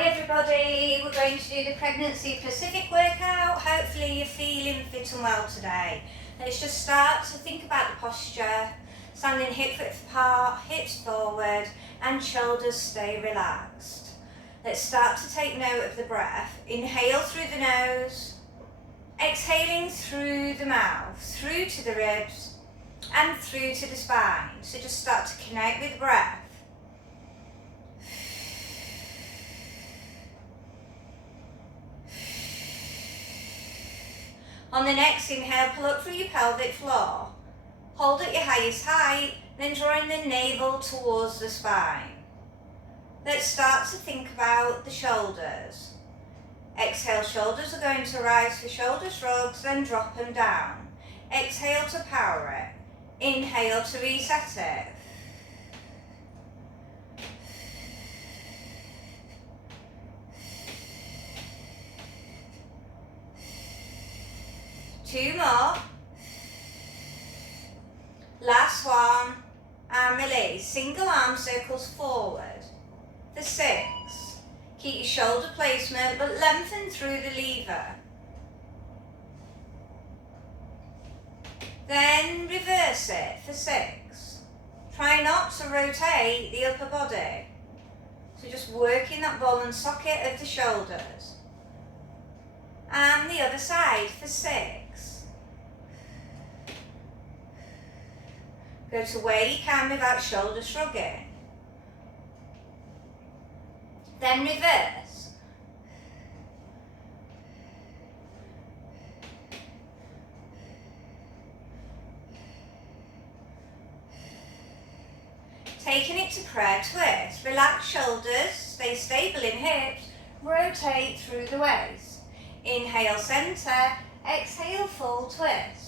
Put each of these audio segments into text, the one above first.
Hi everybody, we're going to do the Pregnancy Pacific workout. Hopefully you're feeling fit and well today. Let's just start to think about the posture, standing hip width apart, hips forward and shoulders stay relaxed. Let's start to take note of the breath. Inhale through the nose, exhaling through the mouth, through to the ribs and through to the spine. So just start to connect with the breath. On the next inhale, pull up through your pelvic floor. Hold at your highest height, then drawing the navel towards the spine. Let's start to think about the shoulders. Exhale, shoulders are going to rise for shoulder shrugs, then drop them down. Exhale to power it. Inhale to reset it. Two more. Last one. And release. Single arm circles forward. For 6. Keep your shoulder placement but lengthen through the lever. Then reverse it for 6. Try not to rotate the upper body. So just working that ball and socket of the shoulders. And the other side for 6. Go to where you can without shoulder shrugging. Then reverse. Taking it to prayer twist. Relax shoulders, stay stable in hips, rotate through the waist. Inhale center, exhale full twist.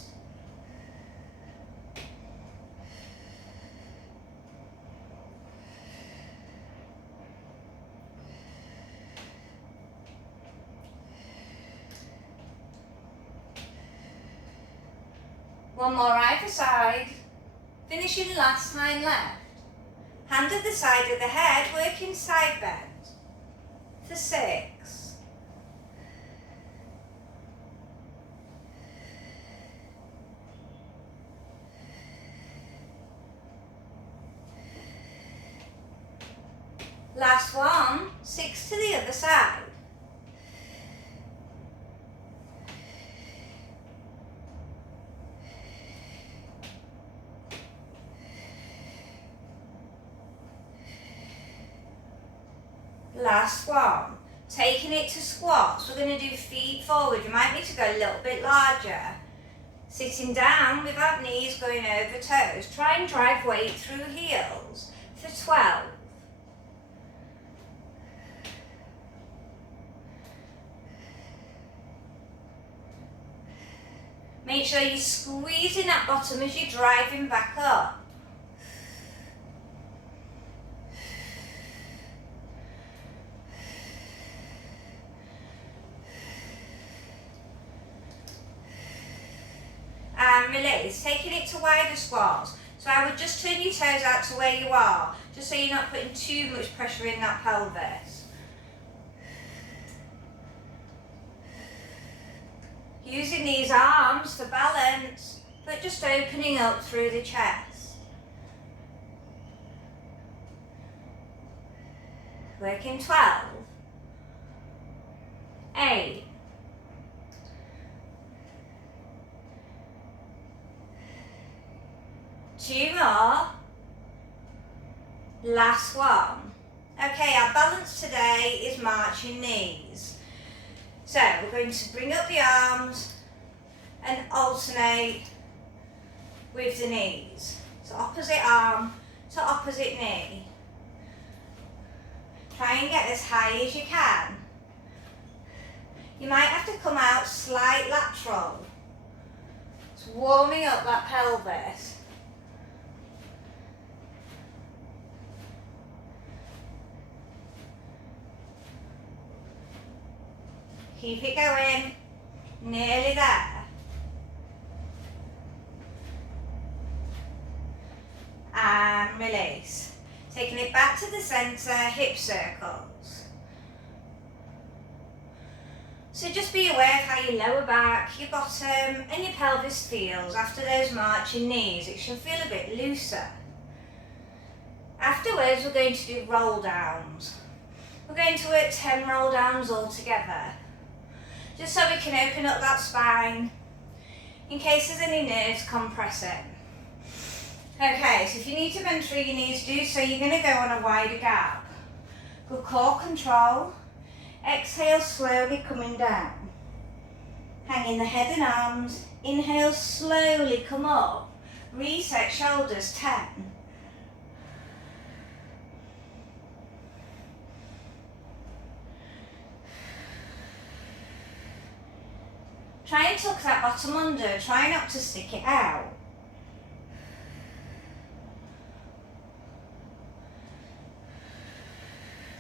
One more either side, finishing last time left. Hand at the side of the head, working side bend. For 6. Last one, 6 to the other side. Last one. Taking it to squats, we're going to do feet forward. You might need to go a little bit larger. Sitting down without knees going over toes. Try and drive weight through heels for 12. Make sure you're squeezing that bottom as you're driving back up. And release, taking it to wider squats. So I would just turn your toes out to where you are, just so you're not putting too much pressure in that pelvis. Using these arms for balance, but just opening up through the chest. Working 12. 8. 2 more. Last one. Okay, our balance today is marching knees. So we're going to bring up the arms and alternate with the knees. So opposite arm to opposite knee. Try and get as high as you can. You might have to come out slight lateral. It's warming up that pelvis. Keep it going, nearly there. And release. Taking it back to the center, hip circles. So just be aware of how your lower back, your bottom and your pelvis feels after those marching knees. It should feel a bit looser. Afterwards, we're going to do roll downs. We're going to work 10 roll downs all together, just so we can open up that spine in case there's any nerves compressing. Okay, so if you need to bend through your knees, do so. You're going to go on a wider gap. Good core control. Exhale, slowly coming down. Hanging the head and arms. Inhale, slowly come up. Reset shoulders, 10. Try and tuck that bottom under. Try not to stick it out.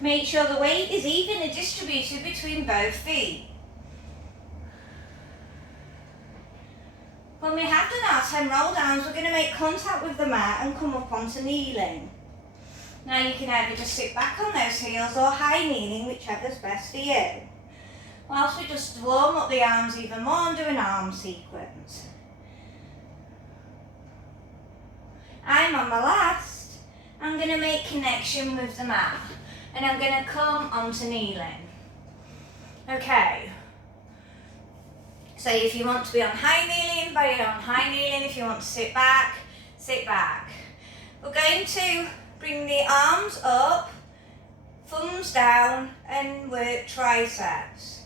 Make sure the weight is evenly distributed between both feet. When we have done our 10 roll downs, we're going to make contact with the mat and come up onto kneeling. Now you can either just sit back on those heels or high kneeling, whichever's best for you. Whilst we just warm up the arms even more and do an arm sequence. I'm on my last. I'm going to make connection with the mat. And I'm going to come onto kneeling. Okay. So if you want to be on high kneeling, be on high kneeling. If you want to sit back, sit back. We're going to bring the arms up, thumbs down, and work triceps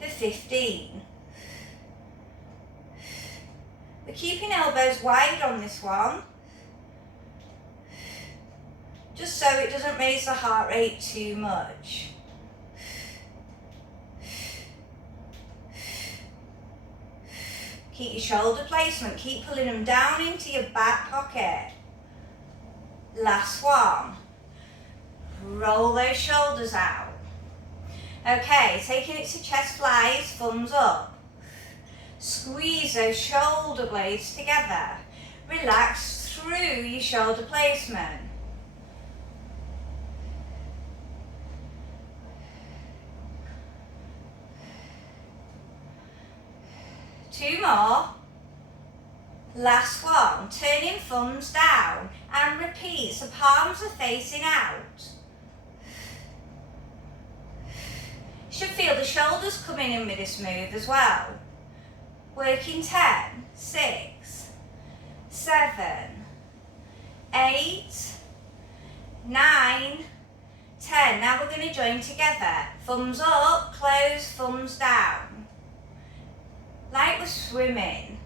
for 15. We're keeping elbows wide on this one, just so it doesn't raise the heart rate too much. Keep your shoulder placement, keep pulling them down into your back pocket. Last one. Roll those shoulders out. Okay, taking it to chest flies, thumbs up. Squeeze those shoulder blades together. Relax through your shoulder placement. Two more. Last one. Turning thumbs down and repeat so palms are facing out. Should feel the shoulders coming in with this move as well. Working 10, 6, 7, 8, 9, 10. Now we're going to join together. Thumbs up, close, thumbs down. Like we're swimming,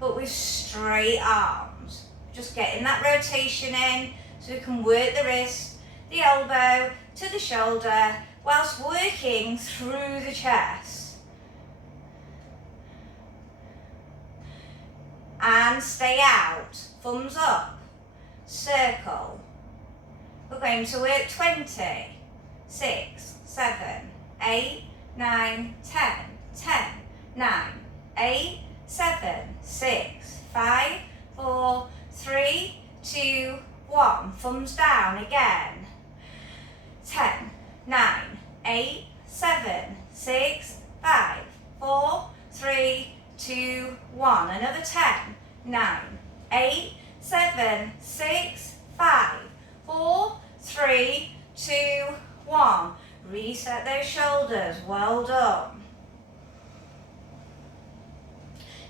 but with straight arms. Just getting that rotation in so we can work the wrist, the elbow to the shoulder whilst working through the chest. And stay out. Thumbs up. Circle. We're going to work 20, 6, 7, 8, 9, 10, 10. 9, 8, 7, 6, 5, 4, 3, 2, 1. Thumbs down again. 10, 9, 8, 7, 6, 5, 4, 3, 2, 1. Another 10, 9, 8, 7, 6, 5, 4, 3, 2, 1. Reset those shoulders. Well done.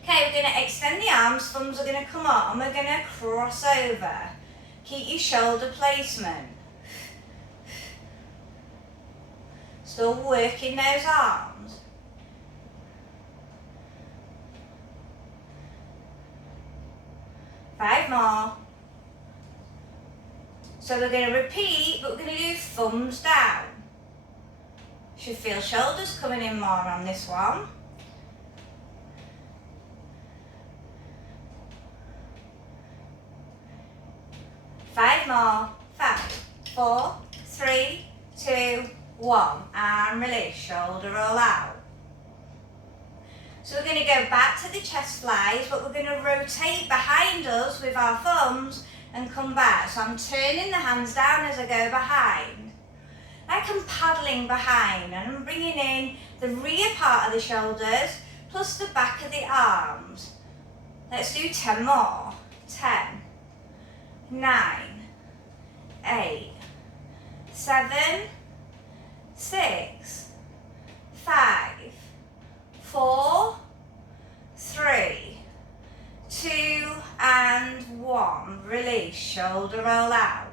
Okay, we're going to extend the arms, thumbs are going to come up and we're going to cross over. Keep your shoulder placement. Still working those arms. Five more. So we're going to repeat, but we're going to do thumbs down. Should feel shoulders coming in more on this one. Five more. 5, 4, 3, 2, 1. And release. Shoulder roll out. So we're going to go back to the chest flies, but we're going to rotate behind us with our thumbs and come back. So I'm turning the hands down as I go behind. like I'm paddling behind, and I'm bringing in the rear part of the shoulders plus the back of the arms. Let's do 10 more. 10, 9, 8, 7, 6, 5, 4, 3, 2 and 1. Release, shoulder roll out.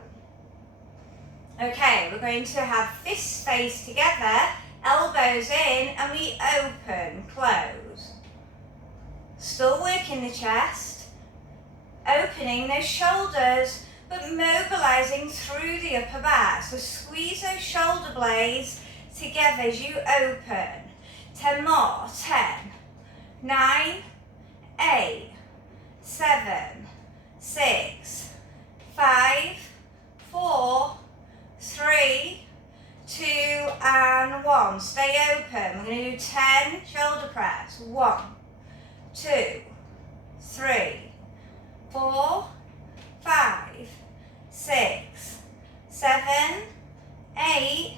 Okay, we're going to have fists face together, elbows in, and we open, close. Still working the chest, opening those shoulders, but mobilizing through the upper back. So squeeze those shoulder blades together as you open. 10 more. 10, 9, 8, 7, 6, 5, 4, 3, 2 and 1. Stay open. We're going to do 10 shoulder press. 1, 2, 3, 4, 5, 6, 7, 8,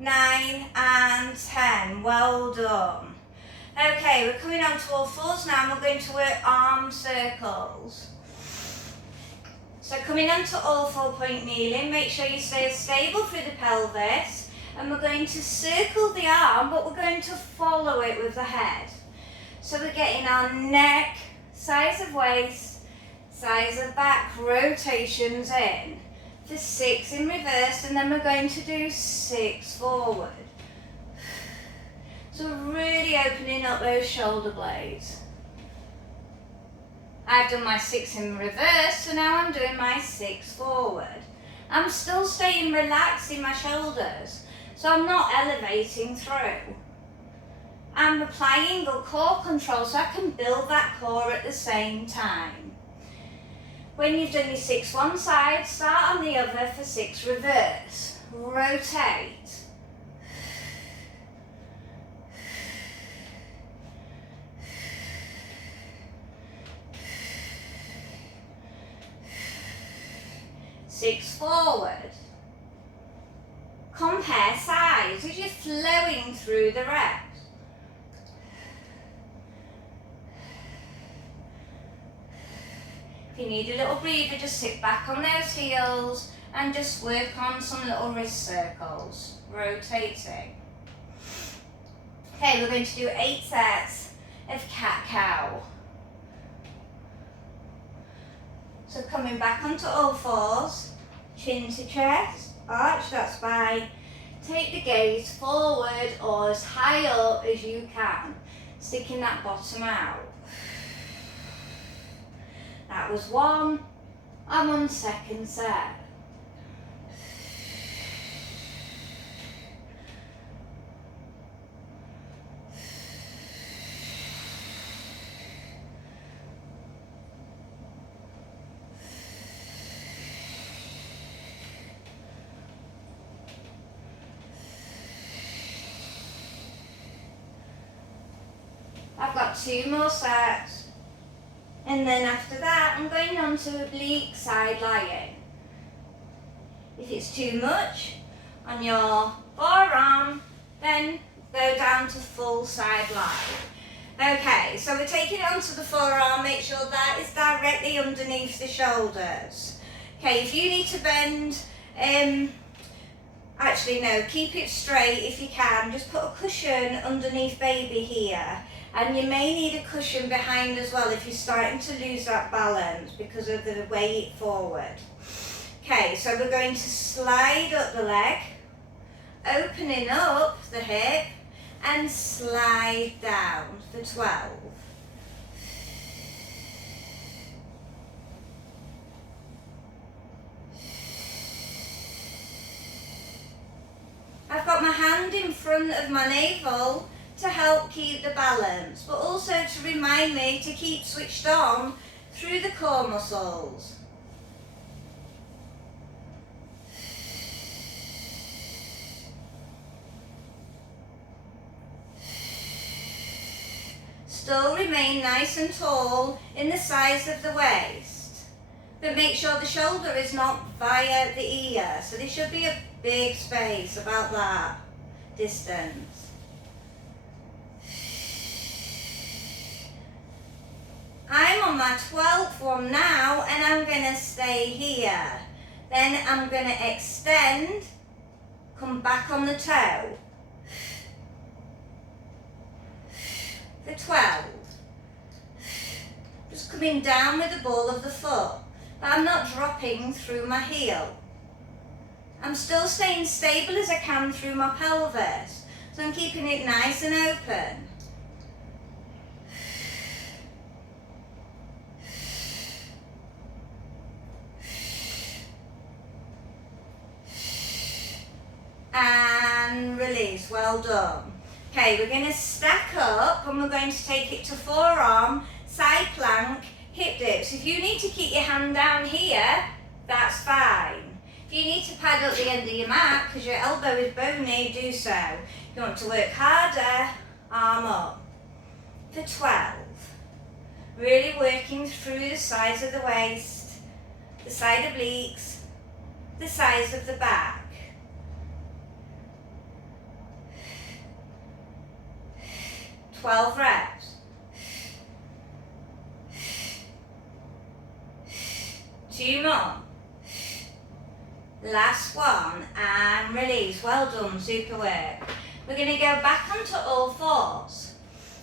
9 and 10. Well done. Okay, we're coming on to all fours now, and we're going to work arm circles. So coming on to all 4-point kneeling, make sure you stay stable through the pelvis, and we're going to circle the arm, but we're going to follow it with the head. So we're getting our neck, size of waist, size of back, rotations in. For 6 in reverse, and then we're going to do 6 forward. So we're really opening up those shoulder blades. I've done my 6 in reverse, so now I'm doing my 6 forward. I'm still staying relaxed in my shoulders, so I'm not elevating through. I'm applying the core control so I can build that core at the same time. When you've done your 6 one side, start on the other for 6 reverse. Rotate. Six forward. Compare sides as you're flowing through the reps. If you need a little breather, just sit back on those heels and just work on some little wrist circles, rotating. Okay, we're going to do 8 sets of cat-cow. So coming back onto all fours, chin to chest, arch that spine, take the gaze forward or as high up as you can, sticking that bottom out. That was 1, I'm on second set. I've got 2 more sets, and then after that I'm going on to oblique side lying. If it's too much on your forearm, then go down to full side lie. Okay, so we're taking it onto the forearm, make sure that is directly underneath the shoulders. Okay, if you need to bend, actually no, keep it straight if you can, just put a cushion underneath baby here. And you may need a cushion behind as well if you're starting to lose that balance because of the weight forward. Okay, so we're going to slide up the leg, opening up the hip, and slide down for 12. I've got my hand in front of my navel to help keep the balance, but also to remind me to keep switched on through the core muscles. Still remain nice and tall in the size of the waist, but make sure the shoulder is not via the ear. So there should be a Big space, about that distance. I'm on my 12th one now, and I'm going to stay here. Then I'm going to extend, come back on the toe. For 12. Just coming down with the ball of the foot, but I'm not dropping through my heel. I'm still staying stable as I can through my pelvis, so I'm keeping it nice and open. And release, well done. Okay, we're going to stack up and we're going to take it to forearm, side plank, hip dips. If you need to keep your hand down here, that's fine. If you need to pad up the end of your mat because your elbow is bony, do so. If you want to work harder, arm up. For 12. Really working through the sides of the waist, the side obliques, the sides of the back. 12 reps. 2 more. Last one and release. Well done, super work. We're going to go back onto all fours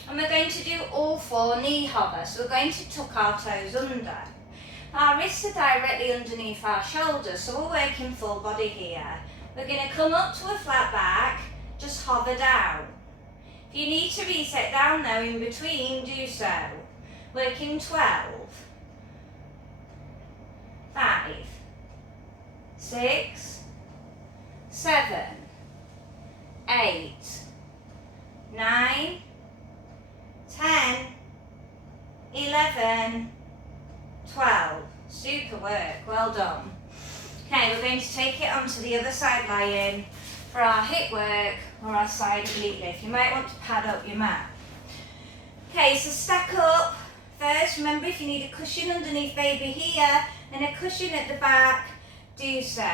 and we're going to do all 4 knee hovers. So we're going to tuck our toes under. Our wrists are directly underneath our shoulders, so we're working full body here. We're going to come up to a flat back, just hover down. If you need to reset down though in between, do so. Working 12, 5, 6, 7, 8, 9, 10, 11, 12. Super work, well done. Okay, we're going to take it onto the other side lying for our hip work or our side oblique lift. You might want to pad up your mat. Okay, so stack up. First, remember if you need a cushion underneath baby here and a cushion at the back, do so.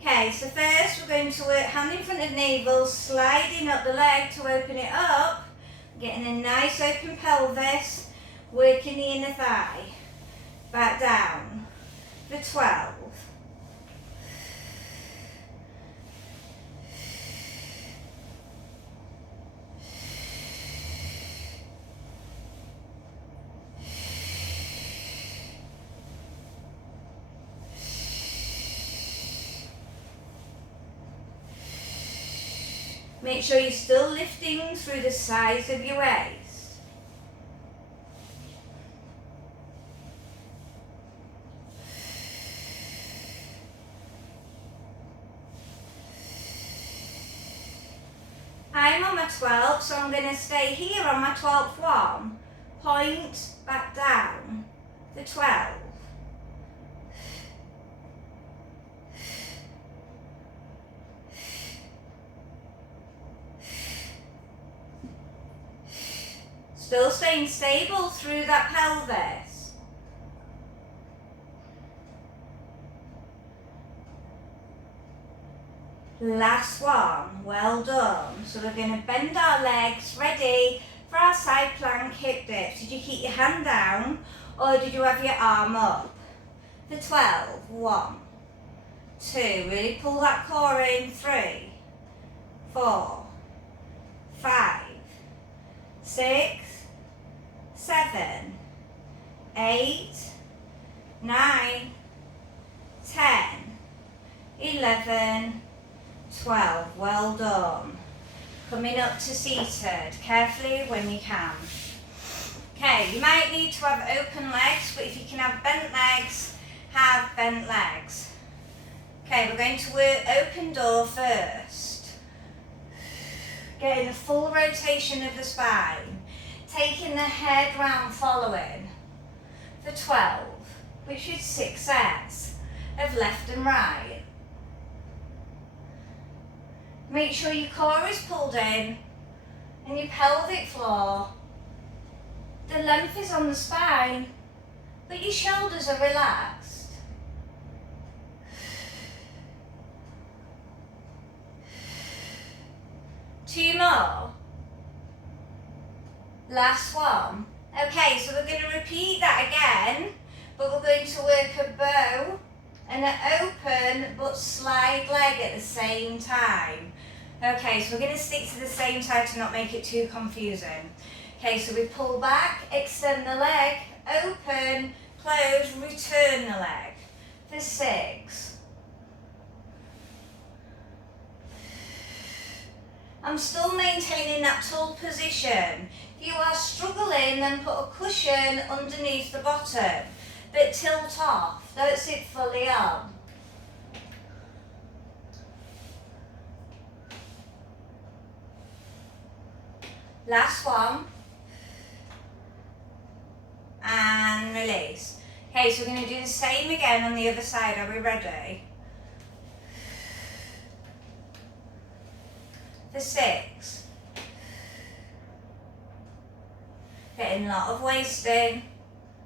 Okay, so first we're going to work hand in front of navel, sliding up the leg to open it up, getting a nice open pelvis, working the inner thigh. Back down for 12. Make sure you're still lifting through the sides of your waist. I'm on my 12th, so I'm going to stay here on my 12th one. Point back down for 12. Still staying stable through that pelvis. Last one, well done. So we're going to bend our legs, ready for our side plank hip dips. Did you keep your hand down or did you have your arm up? For 12, 1, 2, really pull that core in, 3, 4, 5, 6, 7, 8, 9, 10, 11, 12. Well done. Coming up to seated, carefully when you can. Okay, you might need to have open legs, but if you can have bent legs, have bent legs. Okay, we're going to work open door first. Getting a full rotation of the spine. Taking the head round following for 12, which is 6 sets of left and right. Make sure your core is pulled in and your pelvic floor. The length is on the spine, but your shoulders are relaxed. 2 more. Last one. Okay, so we're going to repeat that again, but we're going to work a bow and an open but slide leg at the same time. Okay, so we're going to stick to the same side to not make it too confusing. Okay, so we pull back, extend the leg, open, close, return the leg for 6. I'm still maintaining that tall position. If you are struggling, then put a cushion underneath the bottom, but tilt off, don't sit fully on. Last one. And release. Okay, so we're going to do the same again on the other side. Are we ready? For 6. Getting a lot of waist in.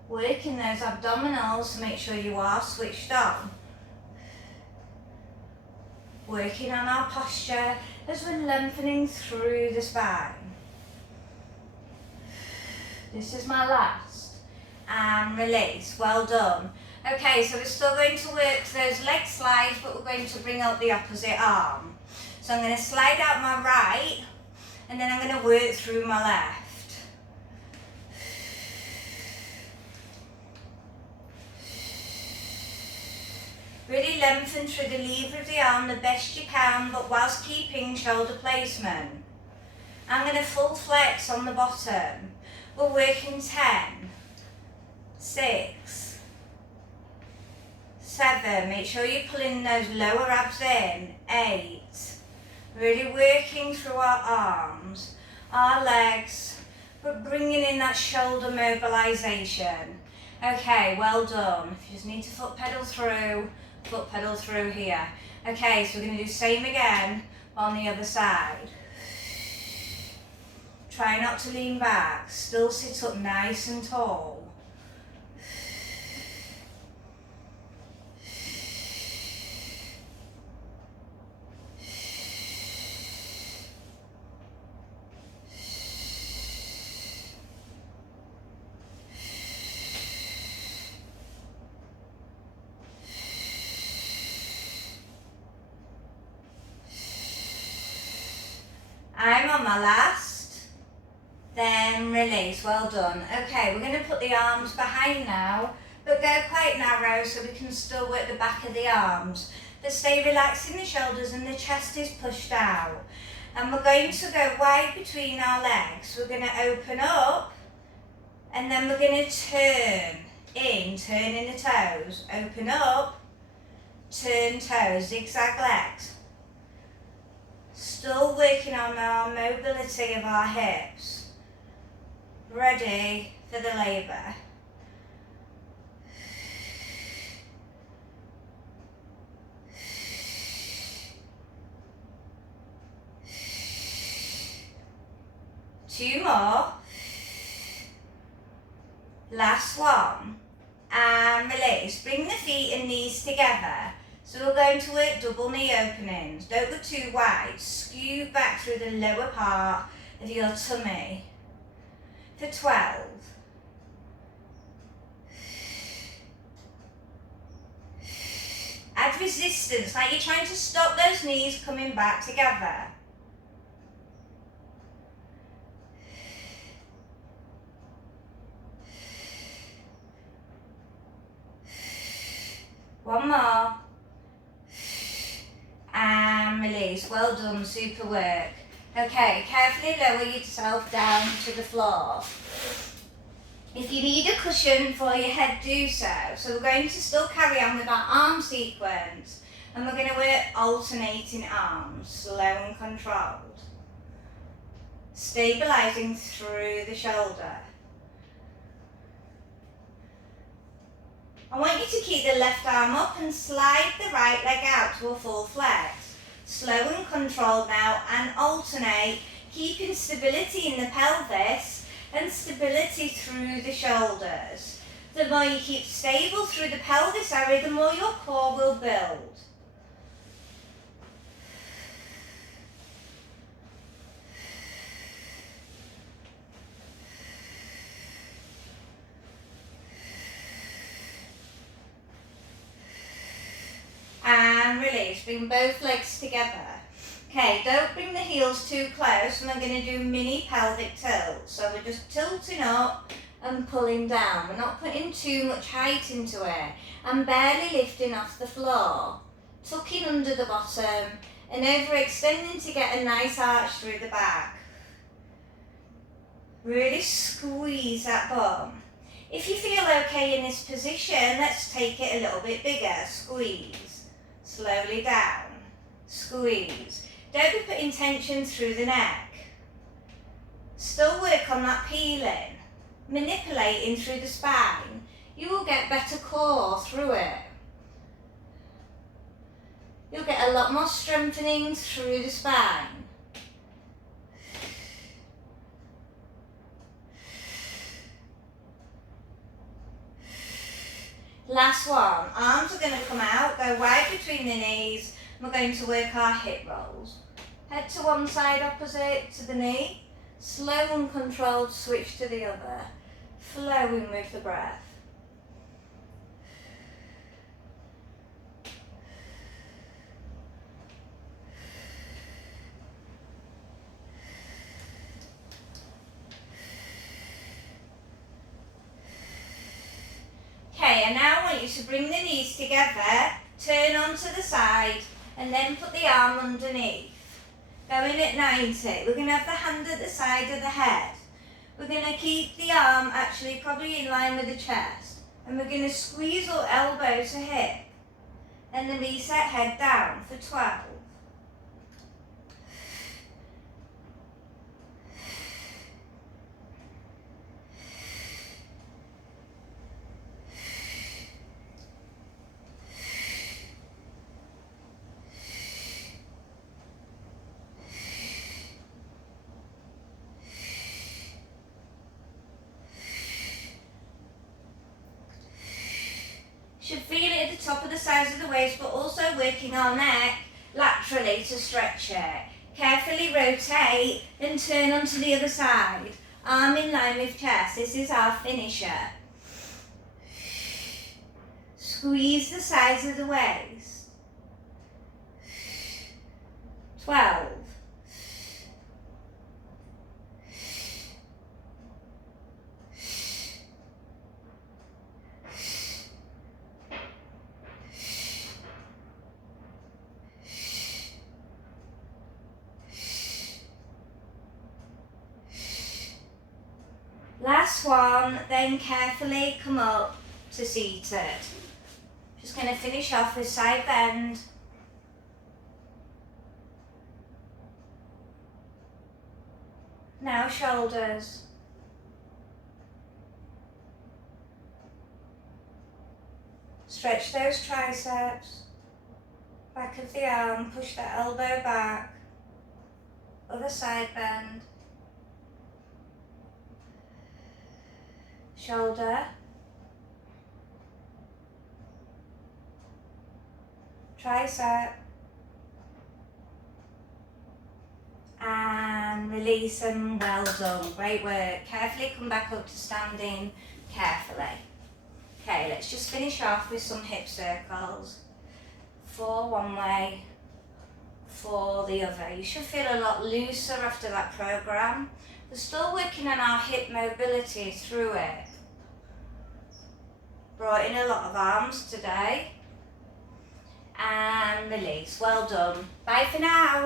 Working those abdominals to make sure you are switched on. Working on our posture as we're lengthening through the spine. This is my last. And release. Well done. Okay, so we're still going to work those leg slides, but we're going to bring up the opposite arm. So I'm going to slide out my right, and then I'm going to work through my left. Really lengthen through the lever of the arm the best you can, but whilst keeping shoulder placement. I'm going to full flex on the bottom. We're working 10, 6, 7. Make sure you're pulling those lower abs in. 8. Really working through our arms, our legs, but bringing in that shoulder mobilization. Okay, well done. If you just need to foot pedal through here. Okay, so we're going to do the same again on the other side. Try not to lean back, still sit up nice and tall. I'm on my last, then release. Well done. Okay, we're going to put the arms behind now, but go quite narrow so we can still work the back of the arms. But stay relaxed in the shoulders and the chest is pushed out. And we're going to go wide between our legs. We're going to open up, and then we're going to turn in, turning the toes. Open up, turn toes, zigzag legs. Still working on our mobility of our hips. Ready for the labour. Two more. Last one. And release. Bring the feet and knees together. So we're going to work double knee openings. Don't go too wide. Skew back through the lower part of your tummy. For 12. Add resistance, like you're trying to stop those knees coming back together. One more. And release. Well done, super work. Okay, carefully lower yourself down to the floor. If you need a cushion for your head, do so. So we're going to still carry on with our arm sequence, and we're going to work alternating arms, slow and controlled. Stabilising through the shoulder. I want you to keep the left arm up and slide the right leg out to a full flex. Slow and controlled now, and alternate, keeping stability in the pelvis and stability through the shoulders. The more you keep stable through the pelvis area, the more your core will build. release. Bring both legs together. Okay, don't bring the heels too close, and we're going to do mini pelvic tilts. So we're just tilting up and pulling down. We're not putting too much height into it. I'm barely lifting off the floor, tucking under the bottom and overextending to get a nice arch through the back. Really squeeze that bum. If you feel okay in this position, let's take it a little bit bigger. Squeeze. Slowly down. Squeeze. Don't be putting tension through the neck. Still work on that peeling. Manipulating through the spine. You will get better core through it. You'll get a lot more strengthening through the spine. Last one. Arms are going to come out, go wide between the knees. We're going to work our hip rolls. Head to one side opposite to the knee. Slow and controlled switch to the other. Flowing with the breath. Okay, and now I want you to bring the knees together, turn onto the side, and then put the arm underneath. Going at 90. We're going to have the hand at the side of the head. We're going to keep the arm actually probably in line with the chest. And we're going to squeeze our elbow to hip. And then reset head down for 12. Should feel it at the top of the sides of the waist, but also working our neck laterally to stretch it. Carefully rotate and turn onto the other side. Arm in line with chest. This is our finisher. Squeeze the sides of the waist. 12. Last one, then carefully come up to seated. Just going to finish off with side bend. Now shoulders. Stretch those triceps. Back of the arm, push the elbow back. Other side bend. Shoulder, tricep, and release, and well done. Great work. Carefully come back up to standing carefully. Okay, let's just finish off with some hip circles. 4 one way, 4 the other. You should feel a lot looser after that program. We're still working on our hip mobility through it. Brought in a lot of arms today. And release. Well done. Bye for now.